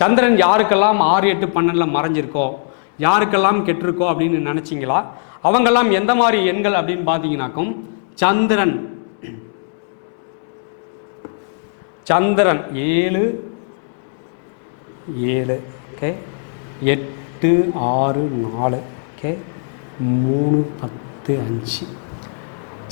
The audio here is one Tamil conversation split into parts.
சந்திரன் யாருக்கெல்லாம் ஆறு எட்டு பன்னெண்டில் மறைஞ்சிருக்கோ யாருக்கெல்லாம் கெட்டிருக்கோ அப்படின்னு நினச்சிங்களா? அவங்கெல்லாம் எந்த மாதிரி எண்கள் அப்படின்னு பார்த்தீங்கன்னாக்கும் சந்திரன். சந்திரன் ஏழு ஏழு ஓகே எட்டு ஆறு நாலு ஓகே மூணு பத்து அஞ்சு.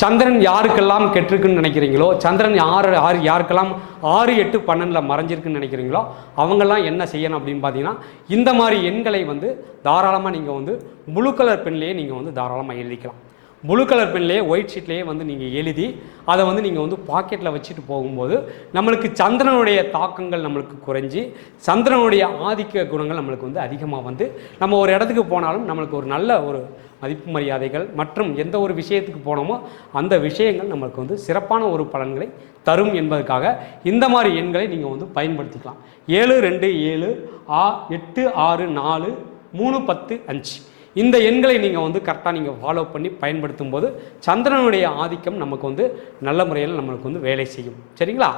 சந்திரன் யாருக்கெல்லாம் கெட்டிருக்குன்னு நினைக்கிறீங்களோ சந்திரன் யார் ஆறு யாருக்கெல்லாம் ஆறு எட்டு பன்னெண்டில் மறைஞ்சிருக்குன்னு நினைக்கிறீங்களோ அவங்கெல்லாம் என்ன செய்யணும் அப்படின்னு பார்த்தீங்கன்னா இந்த மாதிரி எண்களை வந்து தாராளமாக நீங்கள் வந்து முழுக்கலர் கலர் நீங்கள் வந்து தாராளமாக எழுதிக்கலாம். ப்ளூ கலர் பென்லேயே ஒயிட் ஷீட்லேயே வந்து நீங்கள் எழுதி அதை வந்து நீங்கள் வந்து பாக்கெட்டில் வச்சுட்டு போகும்போது நம்மளுக்கு சந்திரனுடைய தாக்கங்கள் நம்மளுக்கு குறைஞ்சி சந்திரனுடைய ஆதிக்க குணங்கள் நம்மளுக்கு வந்து அதிகமாக வந்து நம்ம ஒரு இடத்துக்கு போனாலும் நம்மளுக்கு ஒரு நல்ல ஒரு மதிப்பு மரியாதைகள் மற்றும் எந்த ஒரு விஷயத்துக்கு போனோமோ அந்த விஷயங்கள் நம்மளுக்கு வந்து சிறப்பான ஒரு பலன்களை தரும் என்பதற்காக இந்த மாதிரி எண்களை நீங்கள் வந்து பயன்படுத்திக்கலாம். ஏழு ரெண்டு ஏழு ஆ எட்டு ஆறு நாலு மூணு பத்து அஞ்சு. இந்த எண்களை நீங்கள் வந்து கரெக்டாக நீங்கள் ஃபாலோ பண்ணி பயன்படுத்தும் போது சந்திரனுடைய ஆதிக்கம் நமக்கு வந்து நல்ல முறையில் நம்மளுக்கு வந்து வேலை செய்யும். சரிங்களா?